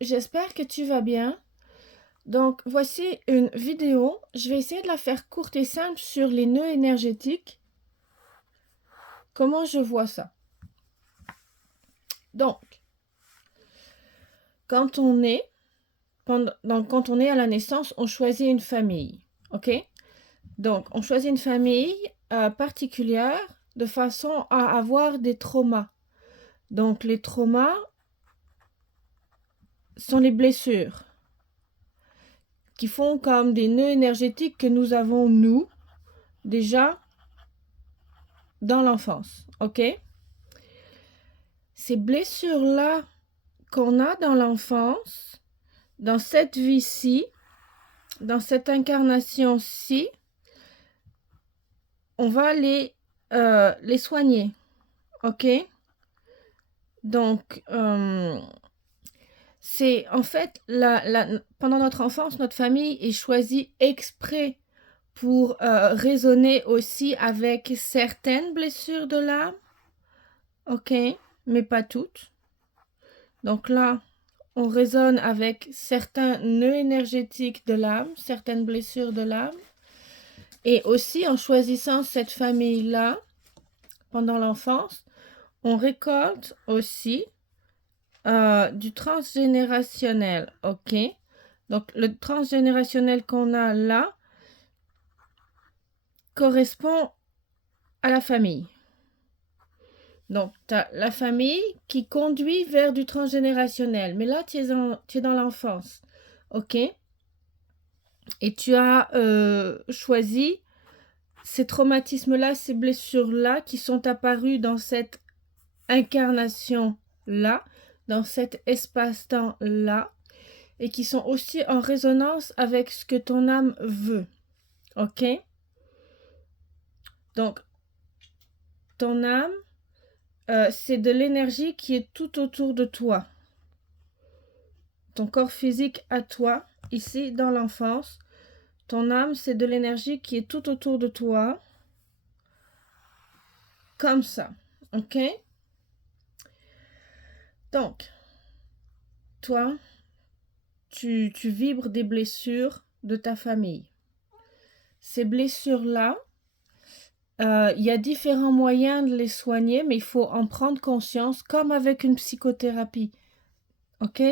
j'espère que tu vas bien. Donc, voici une vidéo. Je vais essayer de la faire courte et simple sur les nœuds énergétiques. Comment je vois ça? Donc, quand on est, quand on est à la naissance, on choisit une famille. OK? Donc, on choisit une famille particulière de façon à avoir des traumas. Donc, les traumas sont les blessures qui font comme des nœuds énergétiques que nous avons, nous, déjà dans l'enfance. OK? Ces blessures-là qu'on a dans l'enfance, dans cette vie-ci, dans cette incarnation-ci, on va les soigner. OK? Donc, c'est en fait, pendant notre enfance, notre famille est choisie exprès pour raisonner aussi avec certaines blessures de l'âme. OK? Mais pas toutes. Donc là, on résonne avec certains nœuds énergétiques de l'âme, certaines blessures de l'âme. Et aussi, en choisissant cette famille-là, pendant l'enfance, on récolte aussi du transgénérationnel. OK? Donc, le transgénérationnel qu'on a là correspond à la famille. Donc, tu as la famille qui conduit vers du transgénérationnel. Mais là, tu es dans l'enfance. OK? Et tu as choisi ces traumatismes-là, ces blessures-là qui sont apparues dans cette incarnation-là, dans cet espace-temps-là, et qui sont aussi en résonance avec ce que ton âme veut. OK? Donc, ton âme, c'est de l'énergie qui est tout autour de toi. Ton corps physique à toi, ici dans l'enfance, ton âme, c'est de l'énergie qui est tout autour de toi, comme ça. OK? Donc, toi, tu vibres des blessures de ta famille. Ces blessures-là, il y a différents moyens de les soigner, mais il faut en prendre conscience, comme avec une psychothérapie. OK?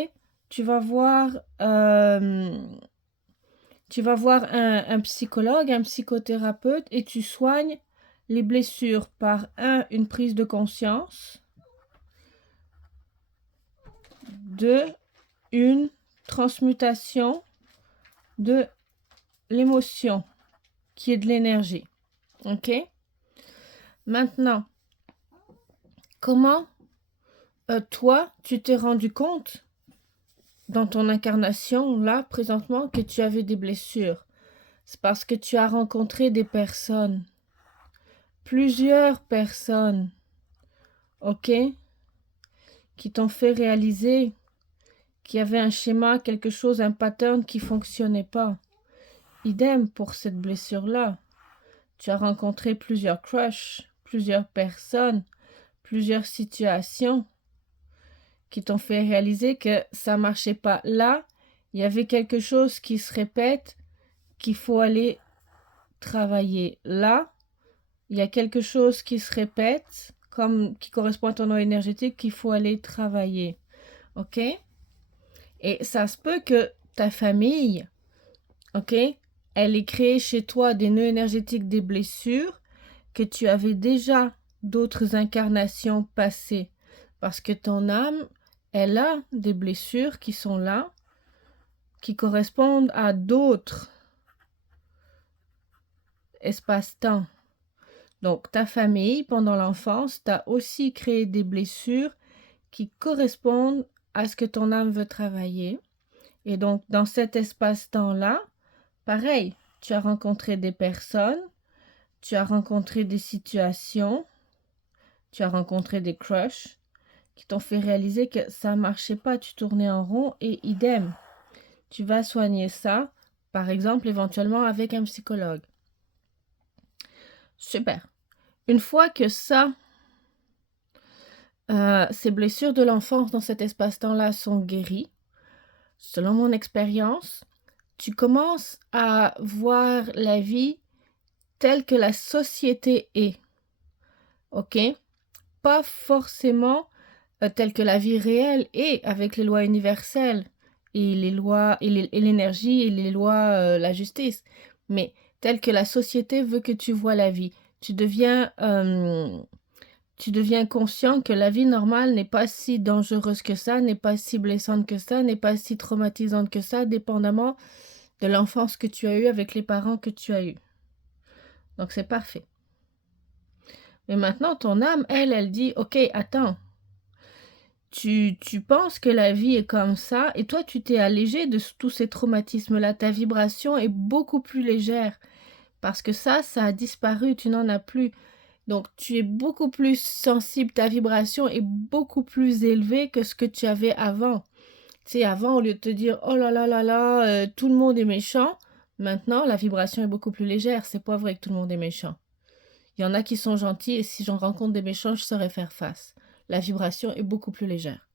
Tu vas voir, un psychologue, un psychothérapeute, et tu soignes les blessures par une prise de conscience, deux, une transmutation de l'émotion qui est de l'énergie. OK? Maintenant, comment toi, tu t'es rendu compte dans ton incarnation, là, présentement, que tu avais des blessures? C'est parce que tu as rencontré des personnes, plusieurs personnes, OK, qui t'ont fait réaliser qu'il y avait un schéma, quelque chose, un pattern qui fonctionnait pas. Idem pour cette blessure-là. Tu as rencontré plusieurs crushs, plusieurs personnes, plusieurs situations qui t'ont fait réaliser que ça marchait pas. Là, il y avait quelque chose qui se répète, qu'il faut aller travailler. Là, il y a quelque chose qui se répète, comme qui correspond à ton nom énergétique, qu'il faut aller travailler. OK? Et ça se peut que ta famille, OK, elle ait créé chez toi des nœuds énergétiques, des blessures, que tu avais déjà d'autres incarnations passées. Parce que ton âme, elle a des blessures qui sont là, qui correspondent à d'autres espaces-temps. Donc, ta famille, pendant l'enfance, t'a aussi créé des blessures qui correspondent à ce que ton âme veut travailler. Et donc, dans cet espace-temps-là, pareil, tu as rencontré des personnes, tu as rencontré des situations, tu as rencontré des crushs qui t'ont fait réaliser que ça ne marchait pas, tu tournais en rond et idem. Tu vas soigner ça, par exemple, éventuellement avec un psychologue. Super. Une fois que ça, ces blessures de l'enfance dans cet espace-temps-là sont guéries, selon mon expérience, tu commences à voir la vie telle que la société est. OK? Pas forcément telle que la vie réelle est, avec les lois universelles et les lois et l'énergie et les lois, la justice, mais telle que la société veut que tu vois la vie. Tu deviens conscient que la vie normale n'est pas si dangereuse que ça, n'est pas si blessante que ça, n'est pas si traumatisante que ça, dépendamment de l'enfance que tu as eue avec les parents que tu as eus. Donc c'est parfait. Mais maintenant, ton âme, elle dit, OK, attends, tu penses que la vie est comme ça, et toi, tu t'es allégé de tous ces traumatismes-là. Ta vibration est beaucoup plus légère, parce que ça a disparu, tu n'en as plus. Donc, tu es beaucoup plus sensible, ta vibration est beaucoup plus élevée que ce que tu avais avant. Tu sais, avant, au lieu de te dire, oh là là là là, tout le monde est méchant, maintenant, la vibration est beaucoup plus légère. C'est pas vrai que tout le monde est méchant. Il y en a qui sont gentils, et si j'en rencontre des méchants, je saurais faire face. La vibration est beaucoup plus légère.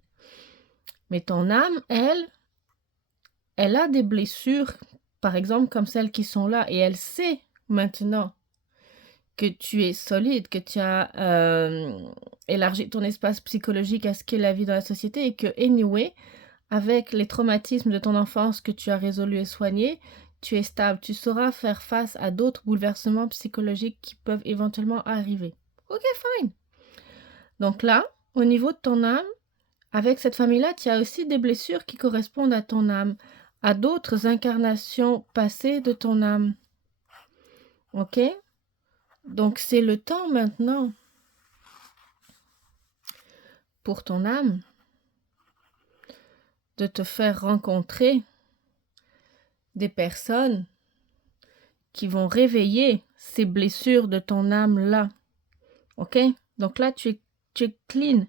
Mais ton âme, elle a des blessures, par exemple, comme celles qui sont là, et elle sait maintenant que tu es solide, que tu as élargi ton espace psychologique à ce qu'est la vie dans la société, et que, anyway, avec les traumatismes de ton enfance que tu as résolus et soignés, tu es stable, tu sauras faire face à d'autres bouleversements psychologiques qui peuvent éventuellement arriver. Ok, fine. Donc là, au niveau de ton âme, avec cette famille-là, tu as aussi des blessures qui correspondent à ton âme, à d'autres incarnations passées de ton âme. Ok? Donc c'est le temps maintenant pour ton âme de te faire rencontrer des personnes qui vont réveiller ces blessures de ton âme-là. Ok? Donc là, tu es clean.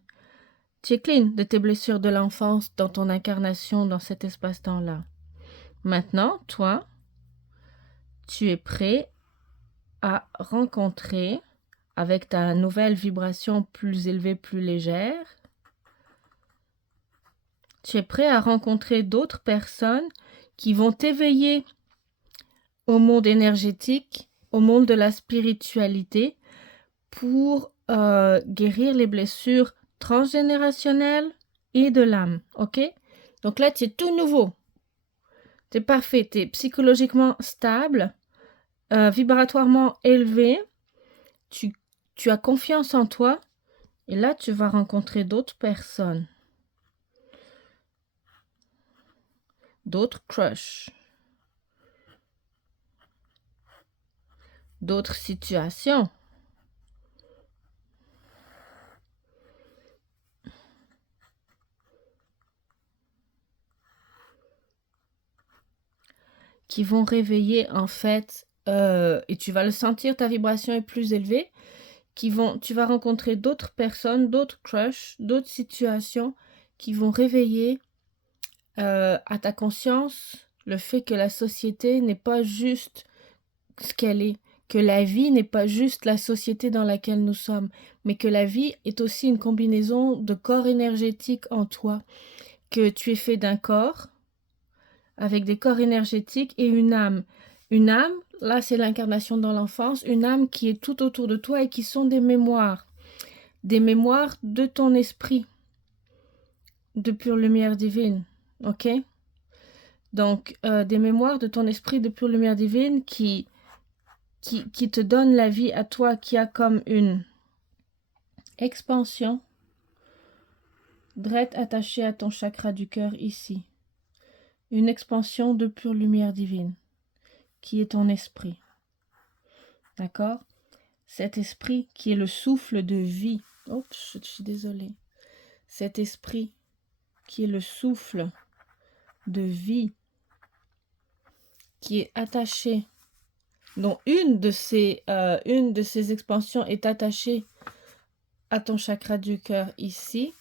Tu es clean de tes blessures de l'enfance dans ton incarnation, dans cet espace-temps-là. Maintenant, toi, tu es prêt à rencontrer, avec ta nouvelle vibration plus élevée, plus légère, tu es prêt à rencontrer d'autres personnes qui vont t'éveiller au monde énergétique, au monde de la spiritualité, pour guérir les blessures transgénérationnelles et de l'âme, ok? Donc là, tu es tout nouveau. Tu es parfait, tu es psychologiquement stable, vibratoirement élevé, tu as confiance en toi, et là, tu vas rencontrer d'autres personnes, d'autres crushs, d'autres situations. Qui vont réveiller en fait, et tu vas le sentir, ta vibration est plus élevée, tu vas rencontrer d'autres personnes, d'autres crushs, d'autres situations qui vont réveiller à ta conscience le fait que la société n'est pas juste ce qu'elle est, que la vie n'est pas juste la société dans laquelle nous sommes, mais que la vie est aussi une combinaison de corps énergétiques en toi, que tu es fait d'un corps, avec des corps énergétiques et une âme. Une âme, là c'est l'incarnation dans l'enfance, une âme qui est tout autour de toi et qui sont des mémoires de ton esprit, de pure lumière divine, ok? Donc, des mémoires de ton esprit de pure lumière divine qui te donne la vie à toi, qui a comme une expansion direct attachée à ton chakra du cœur ici. Une expansion de pure lumière divine, qui est ton esprit. D'accord? Cet esprit qui est le souffle de vie. Oups, je suis désolée. Cet esprit qui est le souffle de vie, qui est attaché, dont une de ces expansions est attachée à ton chakra du cœur ici.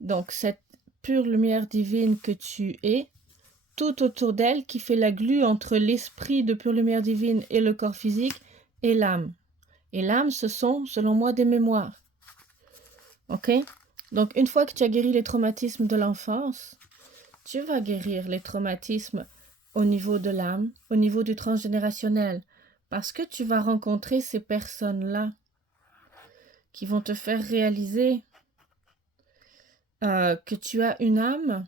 Donc cette pure lumière divine que tu es, tout autour d'elle, qui fait la glue entre l'esprit de pure lumière divine et le corps physique et l'âme. Et l'âme, ce sont, selon moi, des mémoires. Ok? Donc, une fois que tu as guéri les traumatismes de l'enfance, tu vas guérir les traumatismes au niveau de l'âme, au niveau du transgénérationnel, parce que tu vas rencontrer ces personnes-là qui vont te faire réaliser que tu as une âme,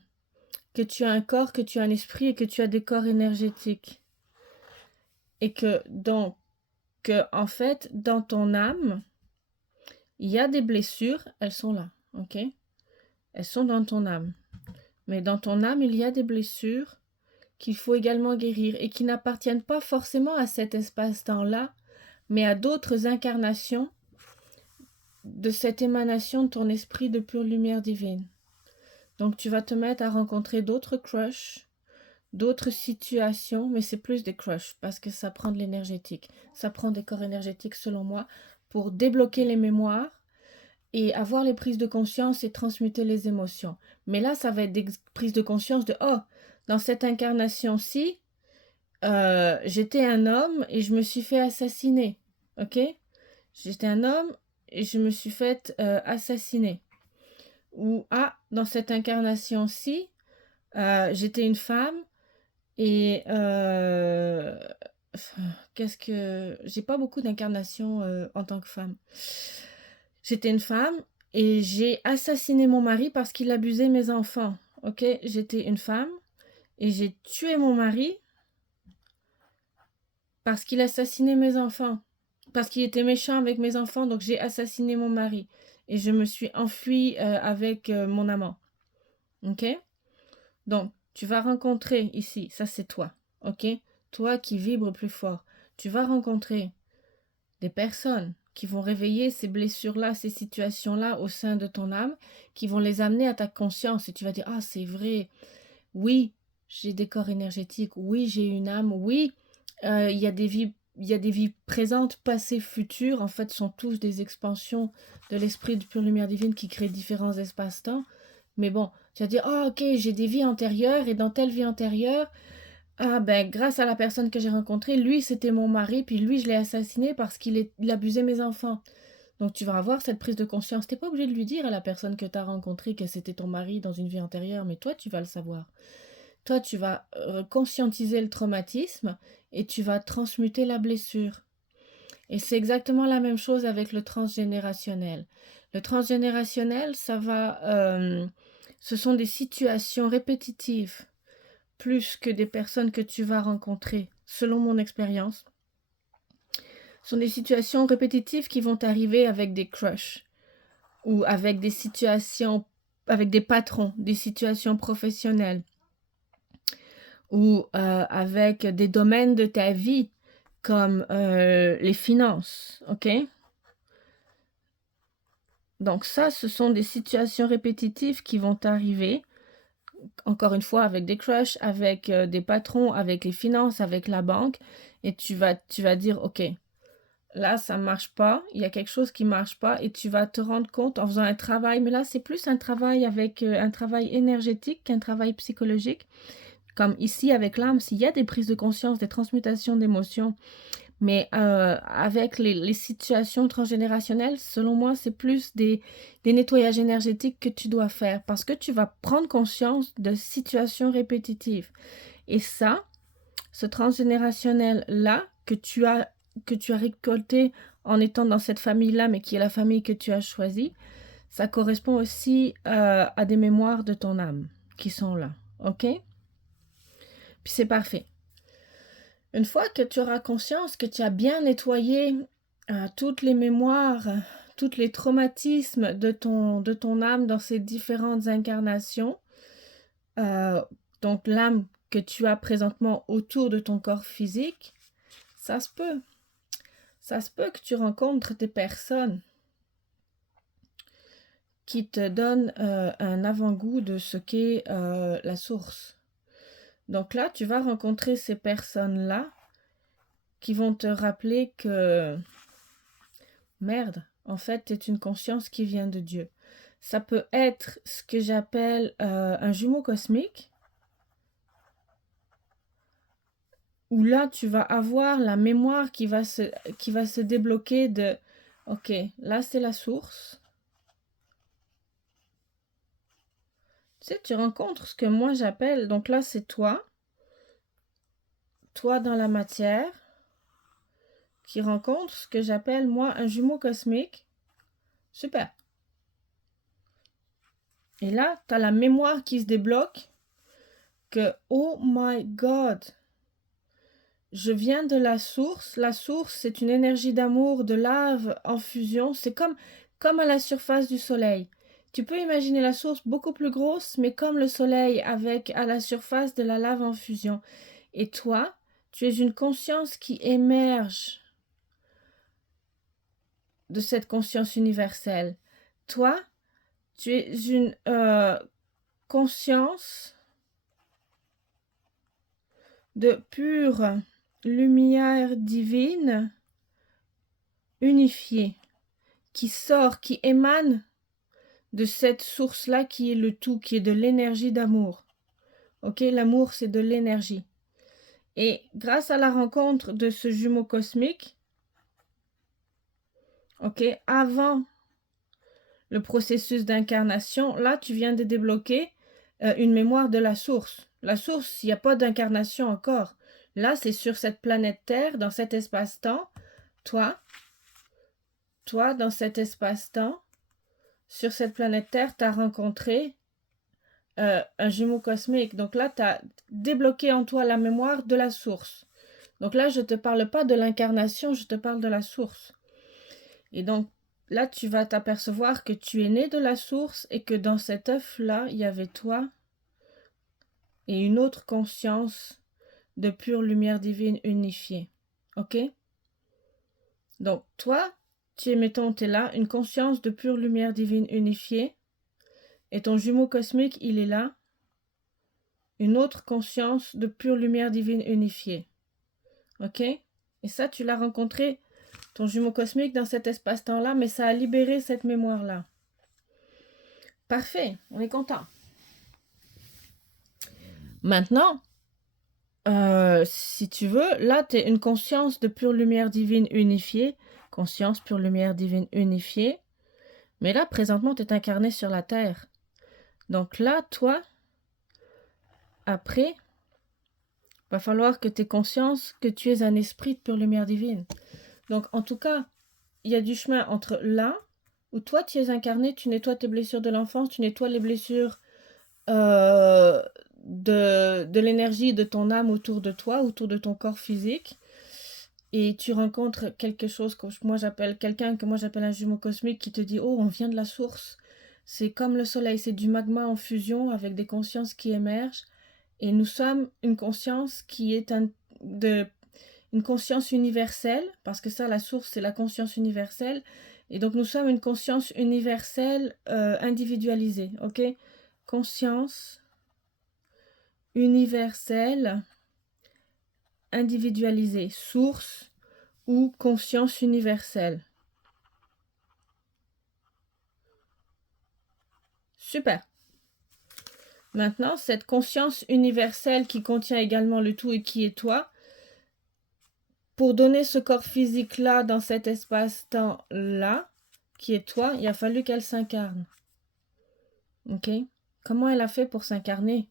que tu as un corps, que tu as un esprit et que tu as des corps énergétiques. Et que donc, en fait, dans ton âme, il y a des blessures, elles sont là, ok? Elles sont dans ton âme. Mais dans ton âme, il y a des blessures qu'il faut également guérir et qui n'appartiennent pas forcément à cet espace-temps-là, mais à d'autres incarnations de cette émanation de ton esprit de pure lumière divine. Donc tu vas te mettre à rencontrer d'autres crushs, d'autres situations, mais c'est plus des crushs parce que ça prend de l'énergétique. Ça prend des corps énergétiques selon moi pour débloquer les mémoires et avoir les prises de conscience et transmuter les émotions. Mais là, ça va être des prises de conscience de « Oh, dans cette incarnation-ci, j'étais un homme et je me suis fait assassiner. » Ok? J'étais un homme et je me suis fait assassiner. Ou « Ah, dans cette incarnation-ci, j'étais une femme et qu'est-ce que... J'ai pas beaucoup d'incarnations en tant que femme. J'étais une femme et j'ai assassiné mon mari parce qu'il abusait mes enfants. Ok, j'étais une femme et j'ai tué mon mari parce qu'il assassinait mes enfants. Parce qu'il était méchant avec mes enfants, donc j'ai assassiné mon mari. Et je me suis enfuie avec mon amant. Ok? Donc, tu vas rencontrer ici, ça c'est toi. Ok? Toi qui vibres plus fort. Tu vas rencontrer des personnes qui vont réveiller ces blessures-là, ces situations-là au sein de ton âme, qui vont les amener à ta conscience. Et tu vas dire, ah, c'est vrai, oui, j'ai des corps énergétiques, oui, j'ai une âme, oui, il y a des vies présentes, passées, futures, en fait, sont tous des expansions de l'esprit de pure lumière divine qui crée différents espaces-temps. Mais bon, tu vas dire, ah, ok, j'ai des vies antérieures, et dans telle vie antérieure, ah ben, grâce à la personne que j'ai rencontrée, lui, c'était mon mari, puis lui, je l'ai assassiné parce il abusait mes enfants. Donc, tu vas avoir cette prise de conscience. Tu n'es pas obligé de lui dire à la personne que tu as rencontrée que c'était ton mari dans une vie antérieure, mais toi, tu vas le savoir. Toi, tu vas conscientiser le traumatisme et tu vas transmuter la blessure. Et c'est exactement la même chose avec le transgénérationnel. Le transgénérationnel, ce sont des situations répétitives, plus que des personnes que tu vas rencontrer, selon mon expérience. Ce sont des situations répétitives qui vont arriver avec des crushs ou avec des situations, avec des patrons, des situations professionnelles ou avec des domaines de ta vie comme les finances, ok? Donc ça, ce sont des situations répétitives qui vont arriver, encore une fois, avec des crushs, avec des patrons, avec les finances, avec la banque, et tu vas dire, ok, là, ça ne marche pas, il y a quelque chose qui ne marche pas, et tu vas te rendre compte en faisant un travail, mais là, c'est plus un travail avec un travail énergétique qu'un travail psychologique. Comme ici avec l'âme, s'il y a des prises de conscience, des transmutations d'émotions, mais avec les situations transgénérationnelles, selon moi, c'est plus des nettoyages énergétiques que tu dois faire parce que tu vas prendre conscience de situations répétitives. Et ça, ce transgénérationnel-là que tu as récolté en étant dans cette famille-là, mais qui est la famille que tu as choisie, ça correspond aussi à des mémoires de ton âme qui sont là. OK? Puis c'est parfait. Une fois que tu auras conscience que tu as bien nettoyé toutes les mémoires, tous les traumatismes de ton âme dans ces différentes incarnations, donc l'âme que tu as présentement autour de ton corps physique, ça se peut. Ça se peut que tu rencontres des personnes qui te donnent un avant-goût de ce qu'est la source. Donc là, tu vas rencontrer ces personnes-là qui vont te rappeler que, merde, en fait, tu es une conscience qui vient de Dieu. Ça peut être ce que j'appelle un jumeau cosmique, où là, tu vas avoir la mémoire qui va se débloquer de, ok, là, c'est la source. sais, tu rencontres ce que moi j'appelle, donc là c'est toi dans la matière, qui rencontre ce que j'appelle moi un jumeau cosmique. Super. Et là, tu as la mémoire qui se débloque que, oh my God, je viens de la source. La source, c'est une énergie d'amour, de lave en fusion. C'est comme à la surface du soleil. Tu peux imaginer la source beaucoup plus grosse, mais comme le soleil avec à la surface de la lave en fusion. Et toi, tu es une conscience qui émerge de cette conscience universelle. Toi, tu es une conscience de pure lumière divine unifiée qui sort, qui émane de cette source-là qui est le tout, qui est de l'énergie d'amour. Ok, l'amour, c'est de l'énergie. Et grâce à la rencontre de ce jumeau cosmique, ok, avant le processus d'incarnation, là, tu viens de débloquer une mémoire de la source. La source, il n'y a pas d'incarnation encore. Là, c'est sur cette planète Terre, dans cet espace-temps, toi, dans cet espace-temps, sur cette planète Terre, tu as rencontré un jumeau cosmique. Donc là, tu as débloqué en toi la mémoire de la source. Donc là, je ne te parle pas de l'incarnation, je te parle de la source. Et donc, là, tu vas t'apercevoir que tu es né de la source et que dans cet œuf-là, il y avait toi et une autre conscience de pure lumière divine unifiée. Ok? Donc, toi, tu es, mettons, tu es là, une conscience de pure lumière divine unifiée. Et ton jumeau cosmique, il est là, une autre conscience de pure lumière divine unifiée. Ok? Et ça, tu l'as rencontré, ton jumeau cosmique, dans cet espace-temps-là, mais ça a libéré cette mémoire-là. Parfait, on est content. Maintenant, si tu veux, là, tu es une conscience de pure lumière divine unifiée. Conscience, pure lumière divine unifiée. Mais là, présentement, tu es incarné sur la Terre. Donc là, toi, après, va falloir que tu aies conscience que tu es un esprit de pure lumière divine. Donc, en tout cas, il y a du chemin entre là, où toi, tu es incarné, tu nettoies tes blessures de l'enfance, tu nettoies les blessures de l'énergie de ton âme autour de toi, autour de ton corps physique, et tu rencontres quelque chose que moi j'appelle quelqu'un que moi j'appelle un jumeau cosmique qui te dit oh, on vient de la source, c'est comme le soleil, c'est du magma en fusion avec des consciences qui émergent, et nous sommes une conscience qui est une conscience universelle, parce que ça, la source, c'est la conscience universelle, et donc nous sommes une conscience universelle individualisée, ok? Conscience universelle individualisée, source ou conscience universelle. Super. Maintenant, cette conscience universelle qui contient également le tout et qui est toi, pour donner ce corps physique-là dans cet espace-temps-là, qui est toi, il a fallu qu'elle s'incarne. Ok? Comment elle a fait pour s'incarner?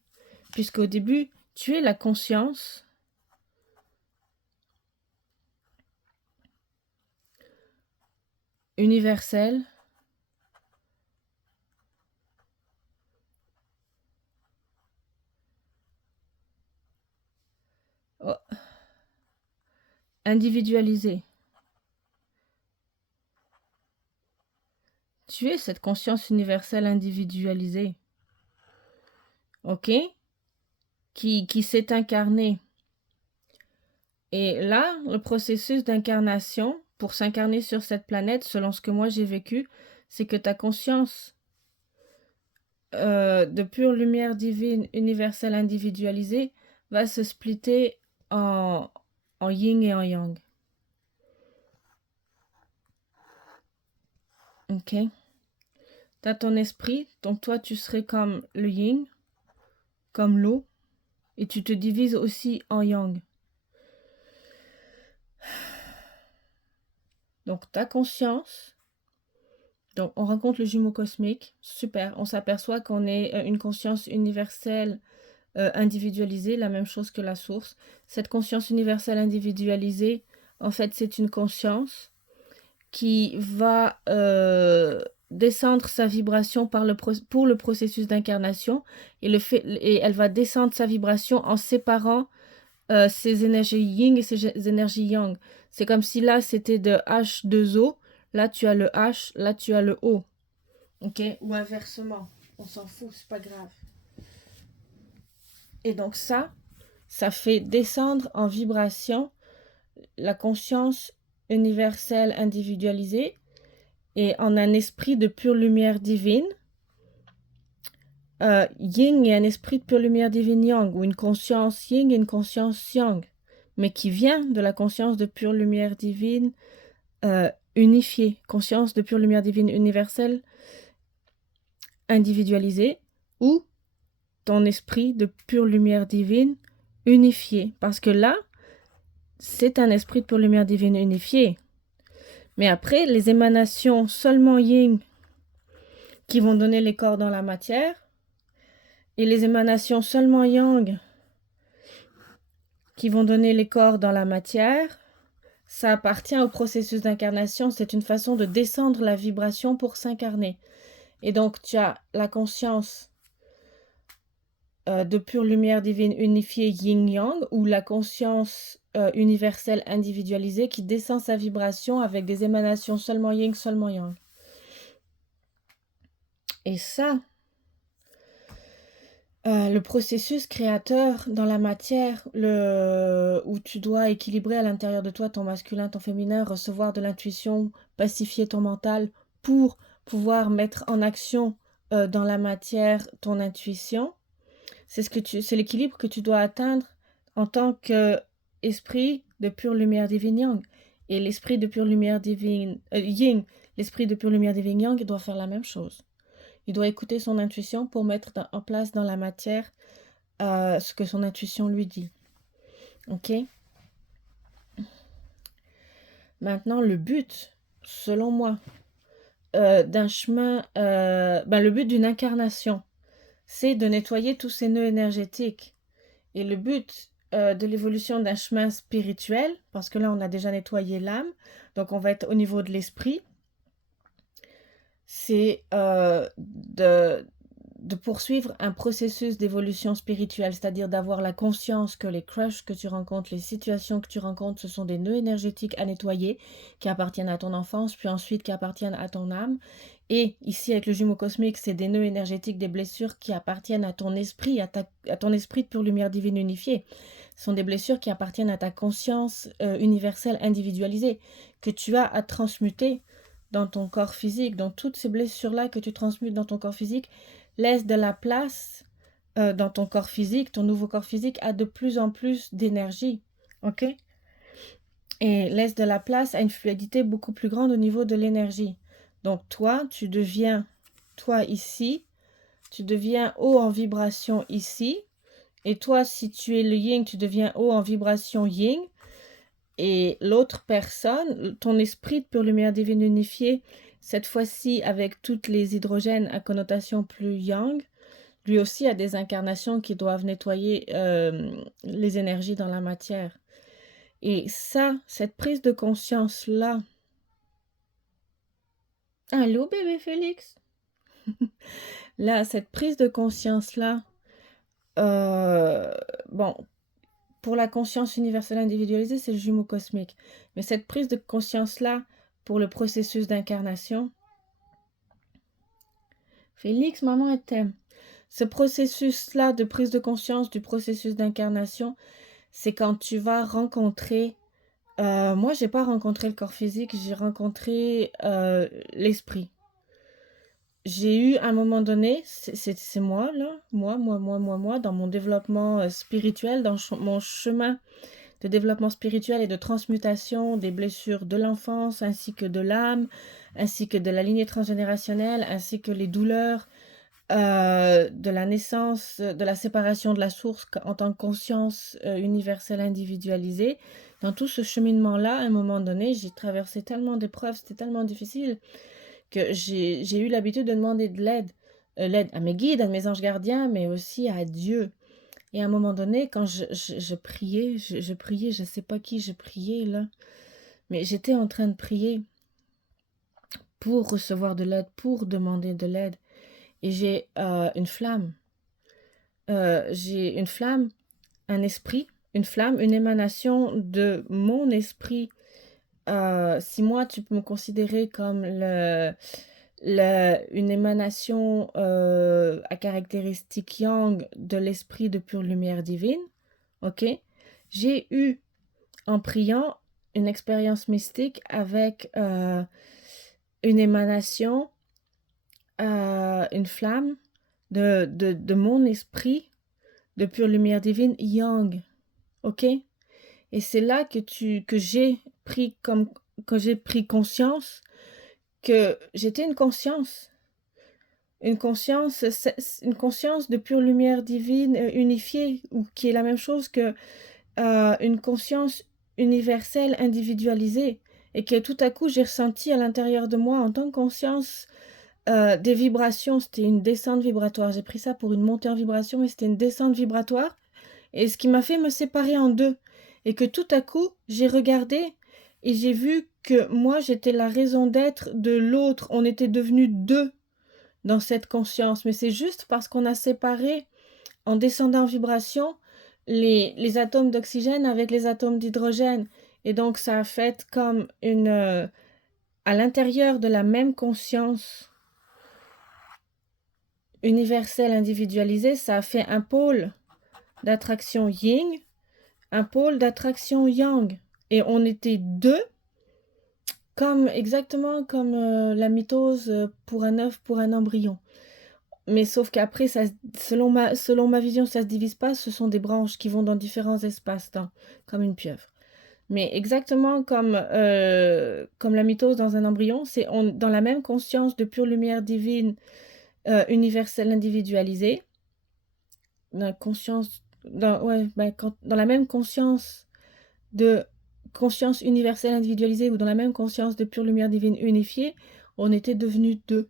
Puisqu'au début, tu es la conscience universelle individualisée. Tu es cette conscience universelle individualisée. Ok? Qui s'est incarnée. Et là, le processus d'incarnation, pour s'incarner sur cette planète, selon ce que moi j'ai vécu, c'est que ta conscience de pure lumière divine universelle individualisée va se splitter en yin et en yang. Ok? T'as ton esprit, donc toi tu serais comme le yin, comme l'eau, et tu te divises aussi en yang. Donc ta conscience Donc, on rencontre le jumeau cosmique, super. On s'aperçoit qu'on est une conscience universelle individualisée, la même chose que la source. Cette conscience universelle individualisée, en fait, c'est une conscience qui va descendre sa vibration pour le processus d'incarnation et elle va descendre sa vibration en séparant ses énergies yin et ses énergies yang. C'est comme si là c'était de H2O, là tu as le H, là tu as le O. Ok? Ou inversement. On s'en fout, c'est pas grave. Et donc ça fait descendre en vibration la conscience universelle individualisée et en un esprit de pure lumière divine. Yin est un esprit de pure lumière divine yang, ou une conscience yin et une conscience yang, mais qui vient de la conscience de pure lumière divine unifiée, conscience de pure lumière divine universelle individualisée, ou ton esprit de pure lumière divine unifié. Parce que là, c'est un esprit de pure lumière divine unifié. Mais après, les émanations seulement yin qui vont donner les corps dans la matière, et les émanations seulement yang qui vont donner les corps dans la matière, ça appartient au processus d'incarnation. C'est une façon de descendre la vibration pour s'incarner. Et donc, tu as la conscience de pure lumière divine unifiée yin-yang, ou la conscience universelle individualisée qui descend sa vibration avec des émanations seulement yin, seulement yang. Et ça, le processus créateur dans la matière, où tu dois équilibrer à l'intérieur de toi ton masculin, ton féminin, recevoir de l'intuition, pacifier ton mental pour pouvoir mettre en action dans la matière ton intuition. C'est l'équilibre que tu dois atteindre en tant qu'esprit de pure lumière divine yang. Et l'esprit de pure lumière divine yin, l'esprit de pure lumière divine yang, il doit faire la même chose. Il doit écouter son intuition pour mettre en place dans la matière ce que son intuition lui dit. Ok? Maintenant, le but, selon moi, d'un chemin, le but d'une incarnation, c'est de nettoyer tous ces nœuds énergétiques. Et le but de l'évolution d'un chemin spirituel, parce que là, on a déjà nettoyé l'âme, donc on va être au niveau de l'esprit, c'est de poursuivre un processus d'évolution spirituelle, c'est-à-dire d'avoir la conscience que les crushs que tu rencontres, les situations que tu rencontres, ce sont des nœuds énergétiques à nettoyer, qui appartiennent à ton enfance, puis ensuite qui appartiennent à ton âme. Et ici, avec le jumeau cosmique, c'est des nœuds énergétiques, des blessures qui appartiennent à ton esprit, à ton esprit de pure lumière divine unifiée. Ce sont des blessures qui appartiennent à ta conscience universelle individualisée, que tu as à transmuter dans ton corps physique. Donc, toutes ces blessures-là que tu transmutes dans ton corps physique, laisse de la place dans ton corps physique. Ton nouveau corps physique a de plus en plus d'énergie, ok? Et laisse de la place à une fluidité beaucoup plus grande au niveau de l'énergie. Donc toi, toi ici, tu deviens haut en vibration ici. Et toi, si tu es le yin, tu deviens haut en vibration yin. Et l'autre personne, ton esprit de pure lumière divine unifiée, cette fois-ci avec toutes les hydrogènes à connotation plus yang, lui aussi a des incarnations qui doivent nettoyer les énergies dans la matière. Et ça, cette prise de conscience-là... Allô, bébé Félix? Là, cette prise de conscience-là, bon, pour la conscience universelle individualisée, c'est le jumeau cosmique. Mais cette prise de conscience-là, pour le processus d'incarnation, Félix, maman, elle t'aime. Ce processus-là de prise de conscience du processus d'incarnation, c'est quand tu vas rencontrer... moi, j'ai pas rencontré le corps physique, j'ai rencontré l'esprit. J'ai eu à un moment donné, c'est moi, là, moi, dans mon développement spirituel, dans mon chemin de développement spirituel et de transmutation des blessures de l'enfance, ainsi que de l'âme, ainsi que de la lignée transgénérationnelle, ainsi que les douleurs de la naissance, de la séparation de la source en tant que conscience universelle individualisée. Dans tout ce cheminement-là, à un moment donné, j'ai traversé tellement d'épreuves, c'était tellement difficile que j'ai eu l'habitude de demander de l'aide à mes guides, à mes anges gardiens, mais aussi à Dieu. Et à un moment donné, quand je priais, je priais, je sais pas qui je priais là, mais j'étais en train de prier pour recevoir de l'aide, pour demander de l'aide. Et une flamme. J'ai une flamme, un esprit, une flamme, une émanation de mon esprit. Si moi, tu peux me considérer comme une émanation à caractéristiques yang de l'esprit de pure lumière divine, ok? J'ai eu, en priant, une expérience mystique avec une émanation, une flamme de mon esprit de pure lumière divine yang, ok? Et c'est là que j'ai pris conscience que j'étais une conscience, une conscience de pure lumière divine unifiée, ou qui est la même chose que une conscience universelle individualisée, et que tout à coup j'ai ressenti à l'intérieur de moi en tant que conscience des vibrations. C'était une descente vibratoire. J'ai pris ça pour une montée en vibration, mais c'était une descente vibratoire. Et ce qui m'a fait me séparer en deux. Et que tout à coup, j'ai regardé et j'ai vu que moi, j'étais la raison d'être de l'autre. On était devenus deux dans cette conscience. Mais c'est juste parce qu'on a séparé, en descendant en vibration, les atomes d'oxygène avec les atomes d'hydrogène. Et donc, ça a fait comme à l'intérieur de la même conscience universelle individualisée, ça a fait un pôle d'attraction yin, un pôle d'attraction yang. Et on était deux, exactement comme la mitose pour un œuf, pour un embryon. Mais sauf qu'après, selon ma vision, ça se divise pas, ce sont des branches qui vont dans différents espaces-temps, comme une pieuvre. Mais exactement comme la mitose dans un embryon, c'est dans la même conscience de pure lumière divine universelle individualisée, dans la même conscience de conscience universelle individualisée, ou dans la même conscience de pure lumière divine unifiée, on était devenus deux.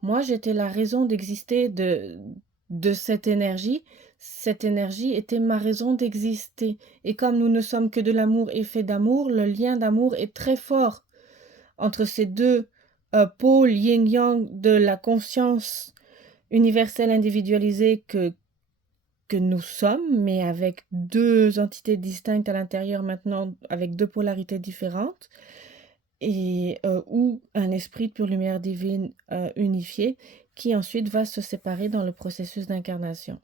Moi, j'étais la raison d'exister de cette énergie. Cette énergie était ma raison d'exister. Et comme nous ne sommes que de l'amour et fait d'amour, le lien d'amour est très fort entre ces deux pôles yin-yang de la conscience universelle individualisée que nous sommes, mais avec deux entités distinctes à l'intérieur maintenant, avec deux polarités différentes, et ou un esprit de pure lumière divine unifié, qui ensuite va se séparer dans le processus d'incarnation.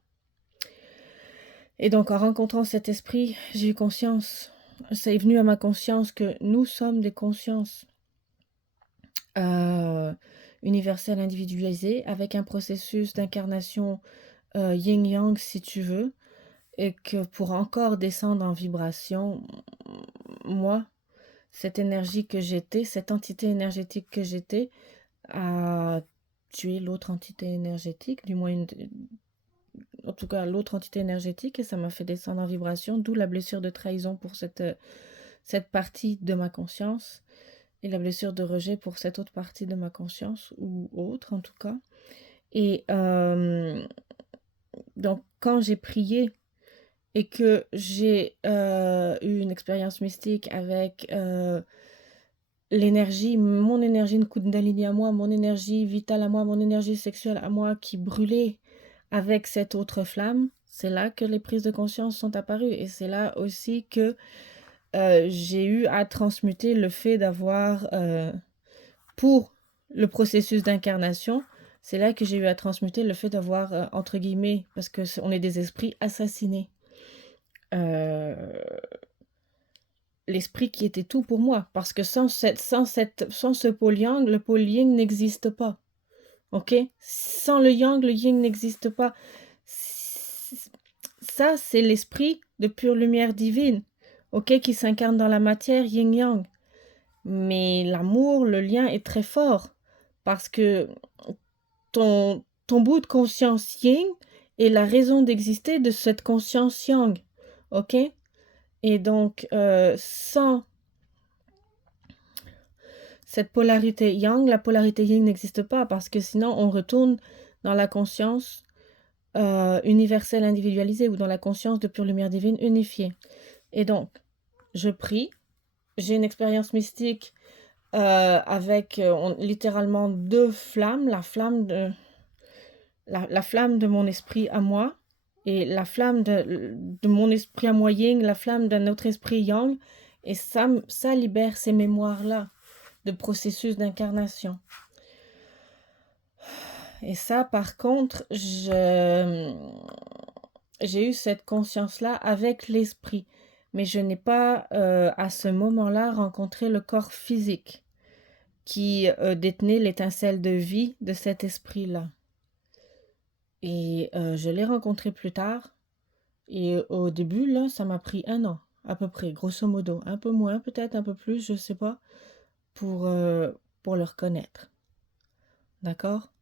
Et donc, en rencontrant cet esprit, j'ai eu conscience, ça est venu à ma conscience que nous sommes des consciences universelles individualisées, avec un processus d'incarnation yin-yang, si tu veux, et que pour encore descendre en vibration, moi, cette énergie que j'étais, cette entité énergétique que j'étais, a tué l'autre entité énergétique, du moins en tout cas l'autre entité énergétique, et ça m'a fait descendre en vibration, d'où la blessure de trahison pour cette partie de ma conscience, et la blessure de rejet pour cette autre partie de ma conscience, ou autre en tout cas. Et donc quand j'ai prié et que j'ai eu une expérience mystique avec l'énergie, mon énergie, une Kundalini à moi, mon énergie vitale à moi, mon énergie sexuelle à moi qui brûlait avec cette autre flamme, c'est là que les prises de conscience sont apparues. Et c'est là aussi que j'ai eu à transmuter le fait d'avoir, pour le processus d'incarnation, c'est là que j'ai eu à transmuter le fait d'avoir, entre guillemets, parce qu'on est des esprits assassinés. L'esprit qui était tout pour moi, parce que sans ce pôle yang, le pôle yin n'existe pas. Ok? Sans le yang, le yin n'existe pas. Ça, c'est l'esprit de pure lumière divine, ok, qui s'incarne dans la matière yin-yang. Mais l'amour, le lien est très fort, parce que ton bout de conscience yin est la raison d'exister de cette conscience yang, ok? Et donc, sans cette polarité yang, la polarité yin n'existe pas parce que sinon on retourne dans la conscience universelle individualisée ou dans la conscience de pure lumière divine unifiée. Et donc, je prie, j'ai une expérience mystique avec littéralement deux flammes, la flamme de mon esprit à moi et la flamme de mon esprit à moi yin, la flamme d'un autre esprit yang, et ça libère ces mémoires-là de processus d'incarnation. Et ça, par contre, j'ai eu cette conscience-là avec l'esprit, mais je n'ai pas à ce moment-là rencontré le corps physique qui détenait l'étincelle de vie de cet esprit-là. Et je l'ai rencontré plus tard. Et au début, là, ça m'a pris 1 an, à peu près, grosso modo. Un peu moins, peut-être un peu plus, je sais pas, pour le reconnaître. D'accord?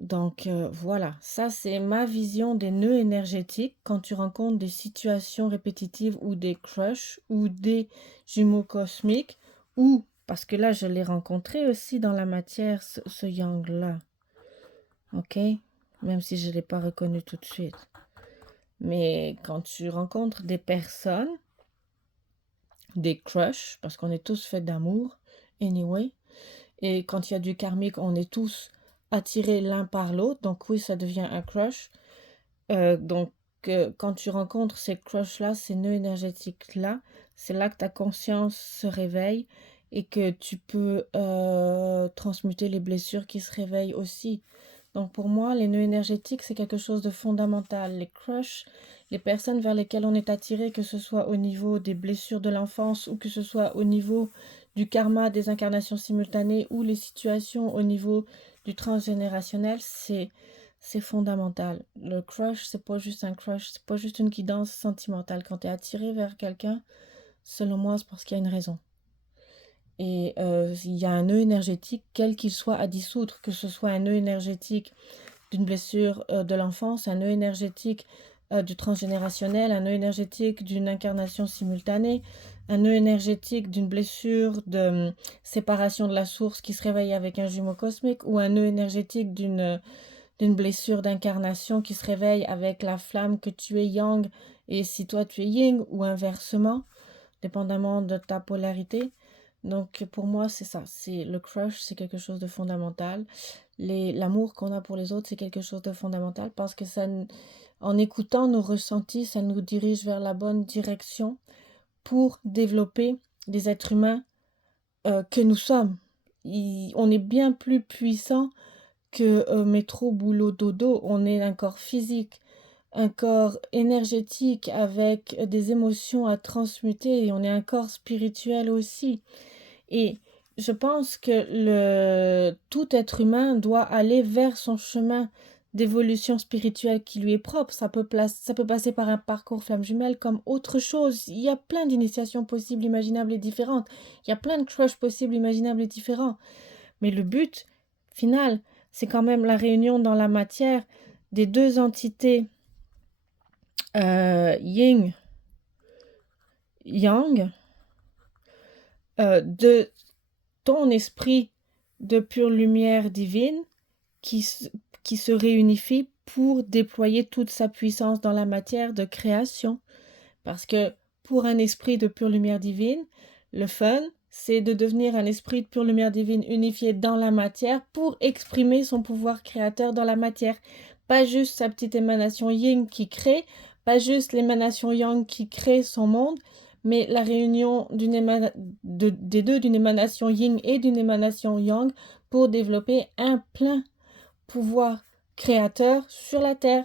Donc, voilà. Ça, c'est ma vision des nœuds énergétiques quand tu rencontres des situations répétitives ou des crushs ou des jumeaux cosmiques ou, parce que là, je l'ai rencontré aussi dans la matière, ce yang-là. Ok? Même si je ne l'ai pas reconnu tout de suite. Mais quand tu rencontres des personnes, des crushs, parce qu'on est tous faits d'amour, anyway, et quand il y a du karmique, on est tous attirés l'un par l'autre, donc oui, ça devient un crush. Donc, quand tu rencontres ces crushs-là, ces nœuds énergétiques-là, c'est là que ta conscience se réveille et que tu peux transmuter les blessures qui se réveillent aussi. Donc pour moi, les nœuds énergétiques, c'est quelque chose de fondamental. Les crushs, les personnes vers lesquelles on est attiré, que ce soit au niveau des blessures de l'enfance ou que ce soit au niveau du karma, des incarnations simultanées ou les situations au niveau du transgénérationnel, c'est fondamental. Le crush, c'est pas juste un crush, c'est pas juste une guidance sentimentale. Quand tu es attiré vers quelqu'un, selon moi, c'est parce qu'il y a une raison. Et il y a un nœud énergétique, quel qu'il soit, à dissoudre, que ce soit un nœud énergétique d'une blessure de l'enfance, un nœud énergétique du transgénérationnel, un nœud énergétique d'une incarnation simultanée, un nœud énergétique d'une blessure de séparation de la source qui se réveille avec un jumeau cosmique, ou un nœud énergétique d'une blessure d'incarnation qui se réveille avec la flamme que tu es yang, et si toi tu es yin, ou inversement, dépendamment de ta polarité. Donc pour moi, c'est ça, c'est le crush, c'est quelque chose de fondamental. L'amour qu'on a pour les autres, c'est quelque chose de fondamental parce que ça, en écoutant nos ressentis, ça nous dirige vers la bonne direction pour développer des êtres humains que nous sommes. On est bien plus puissant que métro, boulot, dodo. On est un corps physique, un corps énergétique avec des émotions à transmuter, et on est un corps spirituel aussi. Et je pense que tout être humain doit aller vers son chemin d'évolution spirituelle qui lui est propre. Ça peut passer par un parcours flamme jumelle comme autre chose. Il y a plein d'initiations possibles, imaginables et différentes. Il y a plein de crushs possibles, imaginables et différents. Mais le but final, c'est quand même la réunion dans la matière des deux entités yin, yang, de ton esprit de pure lumière divine qui se réunifie pour déployer toute sa puissance dans la matière de création. Parce que pour un esprit de pure lumière divine, le fun, c'est de devenir un esprit de pure lumière divine unifié dans la matière pour exprimer son pouvoir créateur dans la matière. Pas juste sa petite émanation yin qui crée, pas juste l'émanation yang qui crée son monde, mais la réunion des deux, d'une émanation yin et d'une émanation yang, pour développer un plein pouvoir créateur sur la terre,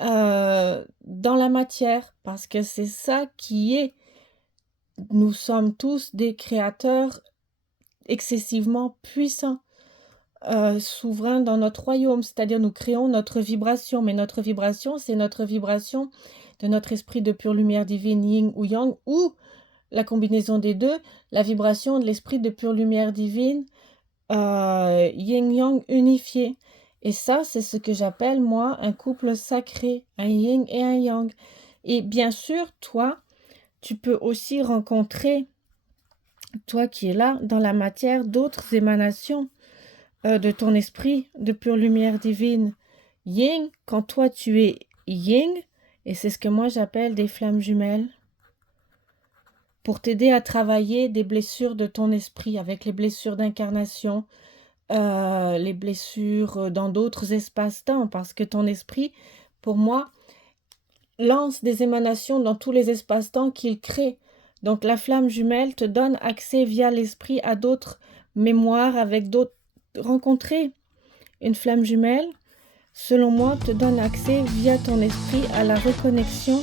dans la matière, parce que c'est ça qui est. Nous sommes tous des créateurs excessivement puissants, souverains dans notre royaume, c'est-à-dire nous créons notre vibration, mais notre vibration, c'est notre vibration de notre esprit de pure lumière divine, yin ou yang, ou la combinaison des deux, la vibration de l'esprit de pure lumière divine, yin-yang unifié. Et ça, c'est ce que j'appelle, moi, un couple sacré, un yin et un yang. Et bien sûr, toi, tu peux aussi rencontrer toi qui es là, dans la matière, d'autres émanations de ton esprit, de pure lumière divine. Yin, quand toi tu es yin, et c'est ce que moi j'appelle des flammes jumelles, pour t'aider à travailler des blessures de ton esprit, avec les blessures d'incarnation, les blessures dans d'autres espaces-temps, parce que ton esprit, pour moi, lance des émanations dans tous les espaces-temps qu'il crée. Donc la flamme jumelle te donne accès via l'esprit à d'autres mémoires, avec d'autres... Rencontrer une flamme jumelle, selon moi, te donne accès via ton esprit à la reconnexion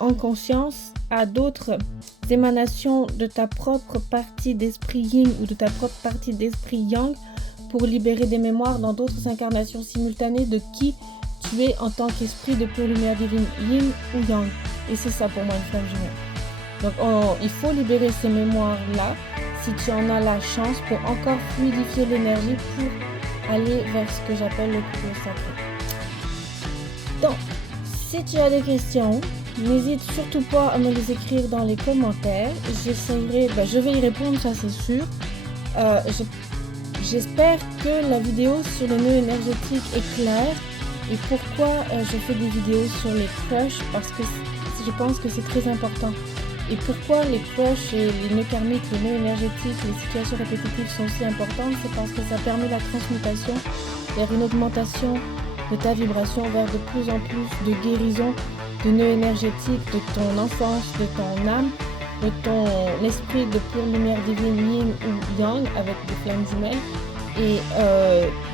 en conscience à d'autres émanations de ta propre partie d'esprit yin ou de ta propre partie d'esprit yang pour libérer des mémoires dans d'autres incarnations simultanées de qui tu es en tant qu'esprit de pure lumière divine, yin ou yang. Et c'est ça pour moi une flamme jumelle. Donc il faut libérer ces mémoires-là si tu en as la chance pour encore fluidifier l'énergie pour aller vers ce que j'appelle le couple sacré. Donc, si tu as des questions, n'hésite surtout pas à me les écrire dans les commentaires. Je vais y répondre, ça c'est sûr. J'espère que la vidéo sur les nœuds énergétiques est claire. Et pourquoi je fais des vidéos sur les crushs, parce que je pense que c'est très important. Et pourquoi les crushs et les nœuds karmiques, les nœuds énergétiques, les situations répétitives sont aussi importantes, c'est parce que ça permet la transmutation vers une augmentation de ta vibration, vers de plus en plus de guérison de nœuds énergétiques, de ton enfance, de ton âme, de ton esprit de pure lumière divine yin ou yang avec des flammes jumelles et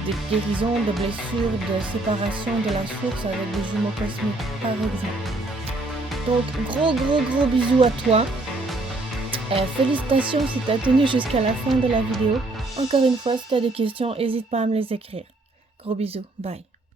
des guérisons de blessures, de séparation de la source avec des jumeaux cosmiques par exemple. Donc gros bisous à toi. Félicitations si tu as tenu jusqu'à la fin de la vidéo. Encore une fois, si tu as des questions, n'hésite pas à me les écrire. Gros bisous, bye.